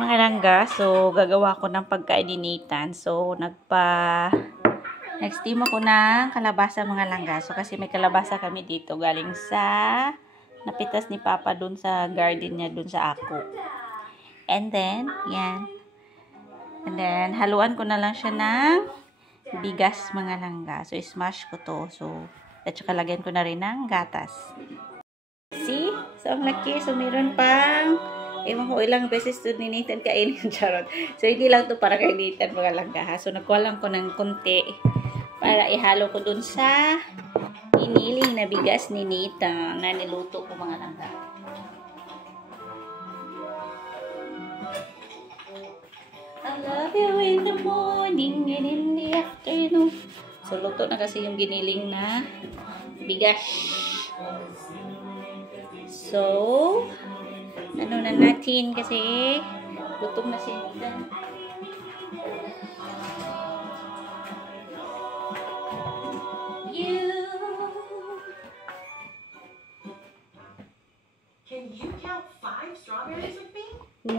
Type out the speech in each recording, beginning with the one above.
Mga langga, so gagawa ko ng pagkaininitan. So nag-steam ako ng kalabasa mga langga. So kasi may kalabasa kami dito galing sa napitas ni Papa dun sa garden niya dun sa ako. And then, yan. And then haluan ko na lang siya ng bigas mga langga. So smash ko to. So at saka lagyan ko na rin ng gatas. See? So ang laki. So meron pang ewan ko ilang beses to ni Nathan kainin, charot. So, hindi lang to para kay Nathan mga langga ha. So, nagkuha lang ko ng konti para ihalo ko dun sa iniling na bigas ni Nathan na niluto ko mga langga. I love you in the morning and in the afternoon. So, luto na kasi yung giniling na bigas. So, ano na natin kasi gutom na si Nathan. Can you count 5 strawberries with me? 1,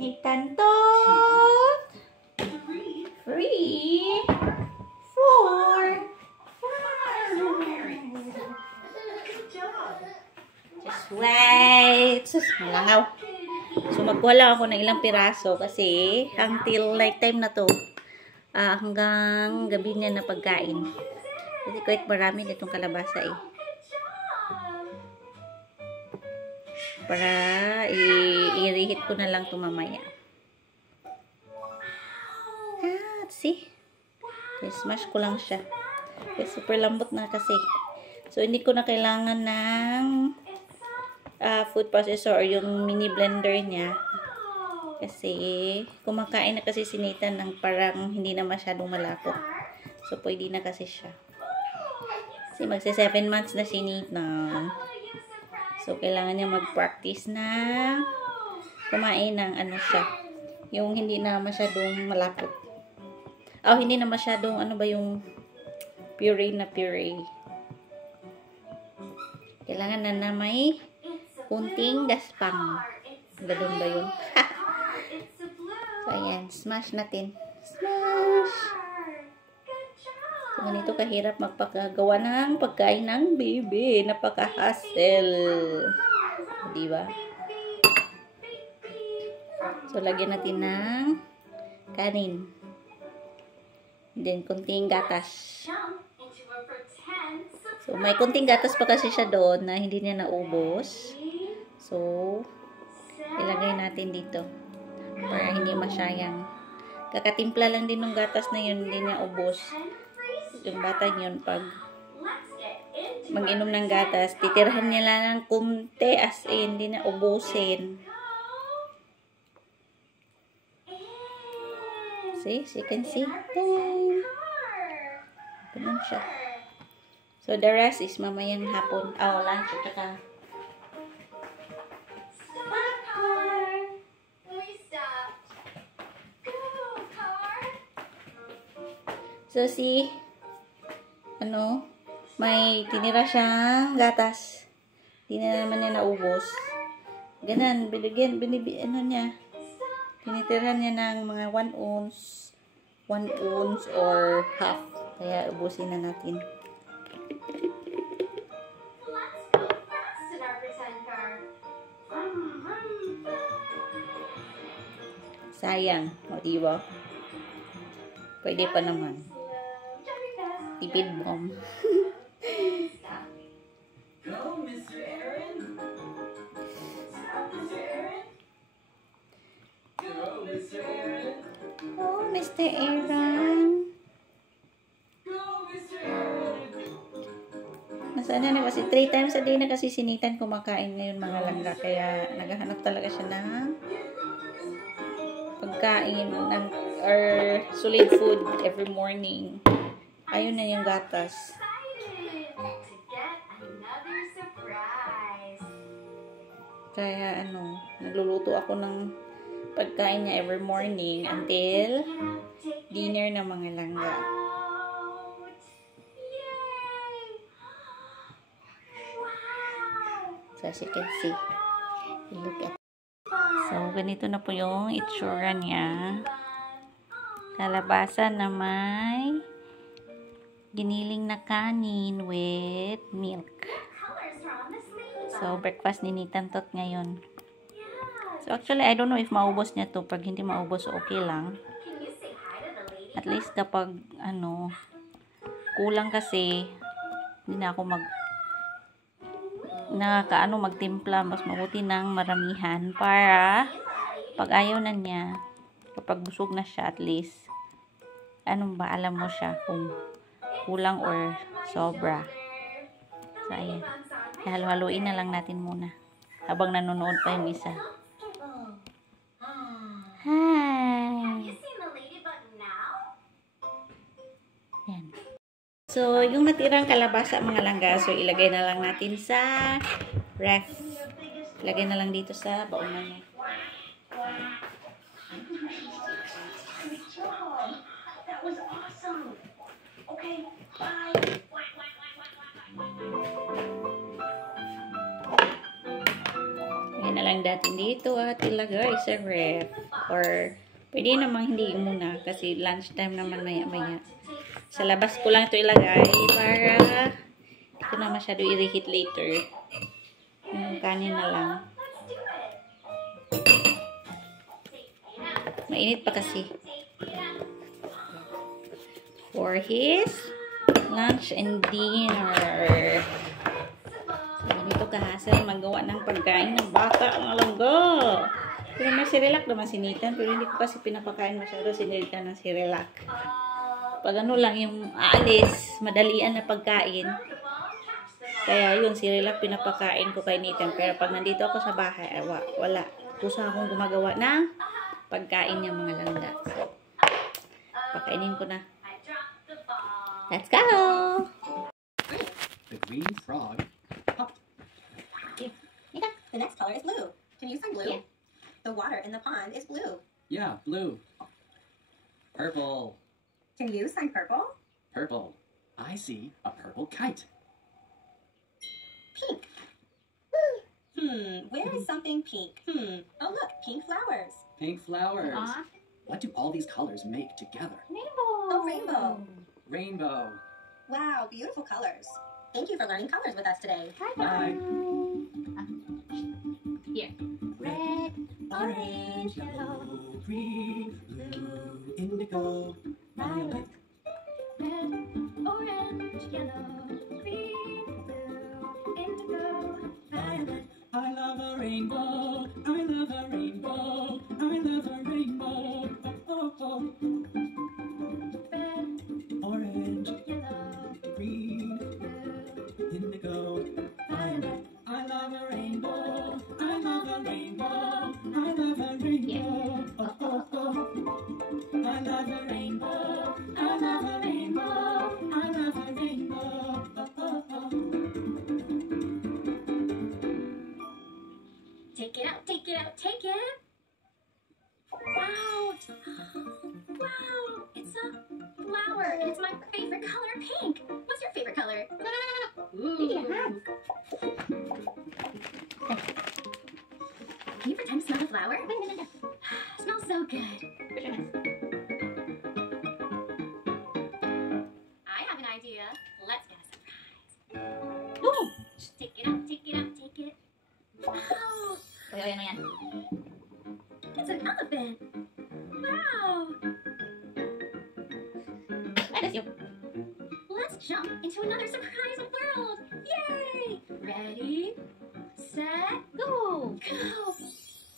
Nathan to 3, 4, 5. Good job. Just wait. Sus, malangaw. So, magkuha lang ako ng ilang piraso kasi until nighttime na to. Hanggang gabi niya na pagkain. Kasi kahit marami nitong kalabasa eh. Para i-reheat ko na lang ito mamaya. See? Okay, smash ko lang siya. Okay, super lambot na kasi. So, hindi ko na kailangan ng food processor or yung mini blender niya. Kasi, kumakain na kasi si Nathan ng parang hindi na masyadong malapot. So, pwede na kasi siya. Kasi magsa 7 months na si Nathan. So, kailangan niya mag-practice na kumain ng ano siya. Yung hindi na masyadong malapot. Hindi na masyadong ano ba yung puree na puree. Kailangan na may kunting gaspang. Ganun ba yun? So, ayan. Smash natin. Smash! So, ganito kahirap magpakagawa ng pagkain ng baby. Napaka-hassle. Diba? So, lagyan natin ng kanin. And then, kunting gatas. So, may kunting gatas pa kasi siya doon na hindi niya naubos. So, ilagay natin dito. Para hindi masyayang. Kakatimpla lang din ng gatas na yun, hindi niya ubos. Yung bata yun, pag mag-inom ng gatas, titirhan niya lang ng kunti as in, hindi na ubusin. See? So, you can see. Boom! Ganun siya. So, the rest is mamayang hapon. Lunch at saka. So, see, may tinira siyang gatas. Hindi na naman niya naubos. Ganun, tinitira niya ng mga 1 ounce or half. Kaya, ubusin na natin. Sayang. O, diba? Pwede pa naman. Tipid bomb. Go, Mr. Aaron. Stop, Mr. Aaron. Go, Mr. Aaron. Oh, Mr. Aaron. Go, Mr. Aaron. Nasaan na kasi 3 times a day na kasi si Nathan kumakain ngayon mga langga. Kaya naghahanap talaga siya ng pagkain or solid food every morning. Ayun na yung gatas. Kaya nagluluto ako ng pagkain niya every morning until dinner na mga langga. So as you can see, look at. So ganito na po yung itsura niya. Kalabasa na may giniling na kanin with milk. So, breakfast ni Nathan Tot ngayon. So, actually, I don't know if maubos niya to. Pag hindi maubos, okay lang. At least kapag, kulang kasi, hindi na ako magtimpla. Mas mabuti ng maramihan para pag ayaw na niya, kapag busog na siya, at least, alam mo siya kung kulang or sobra. So, ayan. Halo-haluin na lang natin muna habang nanonood pa yung isa. Hi! Yan. So, yung natirang kalabasa mga langga, so ilagay na lang natin sa ref. Ilagay na lang dito sa baunan niya. That was awesome. Okay, bye. Ilagay na lang natin dito at ilagay sa ref. Or, pwede namang hindi muna kasi lunchtime naman maya-maya. Sa labas ko lang ito ilagay para hindi ko na masyado i-reheat later. Yung kanin na lang. Mainit pa kasi. For his lunch and dinner. So, ganito kahasal magawa ng pagkain ng bata ang langga. Pero may Cerelac naman si Nathan, pero hindi ko kasi pinapakain masyado si Nathan ng Cerelac. Pag lang yung aalis, madalian na pagkain. Kaya yun, Cerelac pinapakain ko kay Nathan. Pero pag nandito ako sa bahay, wala. Kusa akong gumagawa ng pagkain niya mga langga. So, pakainin ko na. Let's go! The green frog hopped. The next color is blue. Can you sign blue? Yeah. The water in the pond is blue. Yeah, blue. Purple. Can you sign purple? Purple. I see a purple kite. Pink. Where is something pink? Oh, look, pink flowers. Pink flowers. What do all these colors make together? A rainbow. Rainbow. Wow, beautiful colors. Thank you for learning colors with us today. Bye. Here. Red, Orange, yellow, green, blue, indigo, violet. red, orange, yellow, green, blue, indigo, violet. I love a rainbow. I love a rainbow. I love a rainbow. Oh, oh, oh. Red, Orange, yellow, green, blue, indigo, violet. I love a rainbow. I love a rainbow. I love a rainbow. Oh, oh, oh. I love a rainbow. I love a rainbow. I love a rainbow. Oh, oh, oh. Take it out, take it out, take it. Wow. Wow, it's a flower, and it's my favorite color, pink. What's your favorite color? Can you pretend to smell the flower? Smells so good. I have an idea. Let's get a surprise. Oh! Take it out, take it out, take it. Wow, it's an elephant. Wow. Let's jump into another surprise world. Yay! Ready, set, Go! go.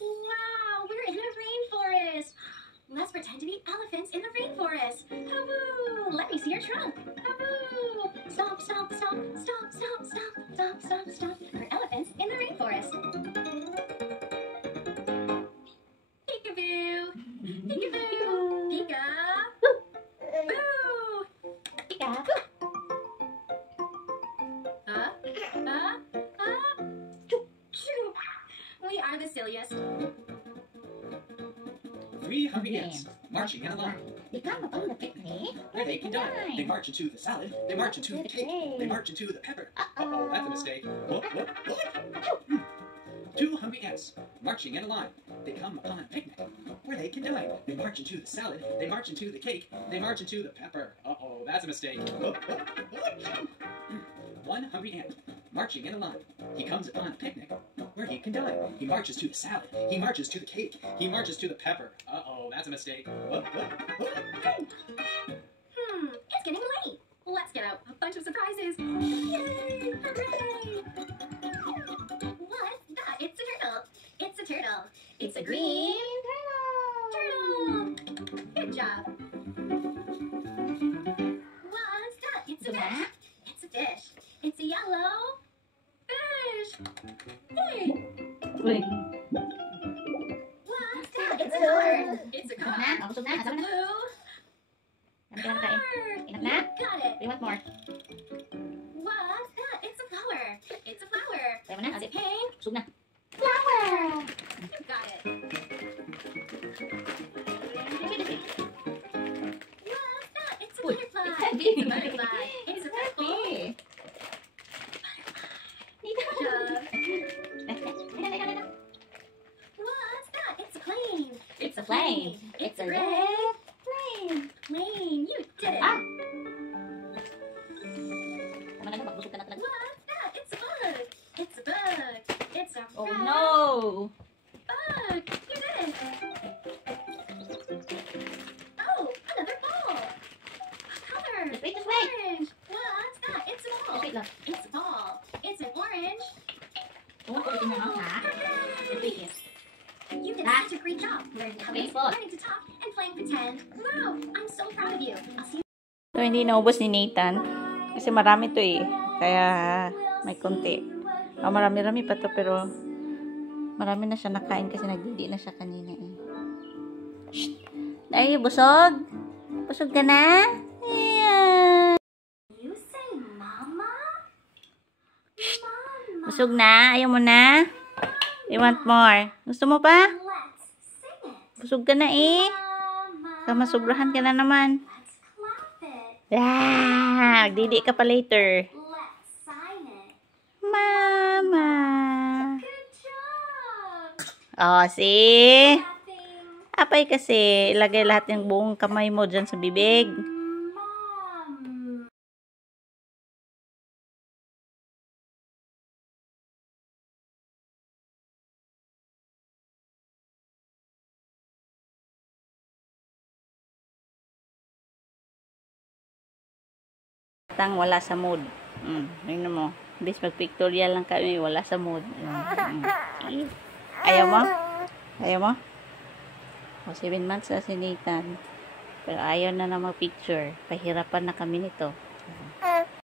Wow, we're in a rainforest. Let's pretend to be elephants in the rainforest. Hoo-hoo! Let me see your trunk. Hoo-hoo! Stomp, stomp, stomp, stomp, stomp, stomp, stomp, stomp, stomp. We're elephants in the rainforest. Peekaboo! Peekaboo! Peeka! Boo! Choo! We are the silliest. 300 ants marching in a line. Where they can dine. They march into the salad. They march into the cake. They march into the pepper. Uh-oh, that's a mistake. Whoop, whoop, whoop. Two hungry ants, marching in a line. They come upon a picnic where they can dine. They march into the salad, they march into the cake, they march into the pepper. Uh-oh, that's a mistake. One hungry ant, marching in a line. He comes upon a picnic where he can dine. He marches to the salad, he marches to the cake, he marches to the pepper. Uh-oh, that's a mistake. It's getting late. Let's get out a bunch of surprises. Yay! Hooray! What's that? It's a turtle. It's a turtle. It's a green turtle. Good job. What's that? It's a fish. It's a fish. It's a yellow fish. Yay! Uy. What's that? It's a car. It's a car. Busog na. It's a blue Dami ka lang kain. car. Enough na? Got it. We want more. What's that? It's a flower. It's a flower. Kaya mo na. It's a Adi. pink Busog na. flower. You got it. What's that? It's a Uy, butterfly. it's heavy. It's a butterfly. It's a purple. Good job. What's that? It's a plane. It's a plane. It's a red plane. Plane. You did it. Ah! Tama na, magbusog ka na talaga. What's that? It's a bug. It's a bug. It's a Oh red no! bug. You did it. Oh, another ball. A color. Just wait, just wait. Orange. What's that? It's a ball. Just wait lang. It's a ball. It's an orange. Huwag ko ulitin mo, ha? Just wait, yes. You did Ah. such a great job. Learning colors, Baseball. learning to talk, and playing pretend. Wow, I'm so proud of you. I'll see you. So, hindi naubos ni Nathan. Kasi marami to eh. Kaya, may konti. Oh, marami-rami pa to, pero marami na siya nakain kasi nagdidi na siya kanina eh. Shh! Ay, busog? Busog ka na? Ayan. You say mama? Mama. Busog na? Ayaw mo na? You want more? Gusto mo pa? Let's sing it. Busog ka na eh. Mama. Kamasobrahan ka na naman. Let's clap it. Ah, didi ka pa later. Let's sign it. Mama. Good job. Oh, see? Clapping. Apay kasi, ilagay lahat ng buong kamay mo dyan sa bibig. Mom. Tang wala sa mood. Tingnan mo. Bis mag-pictorial lang kami, wala sa mood. Ayaw mo? Ayaw mo? O, 7 months na si Nathan. Pero ayaw na mag-picture. Pahirapan na kami nito.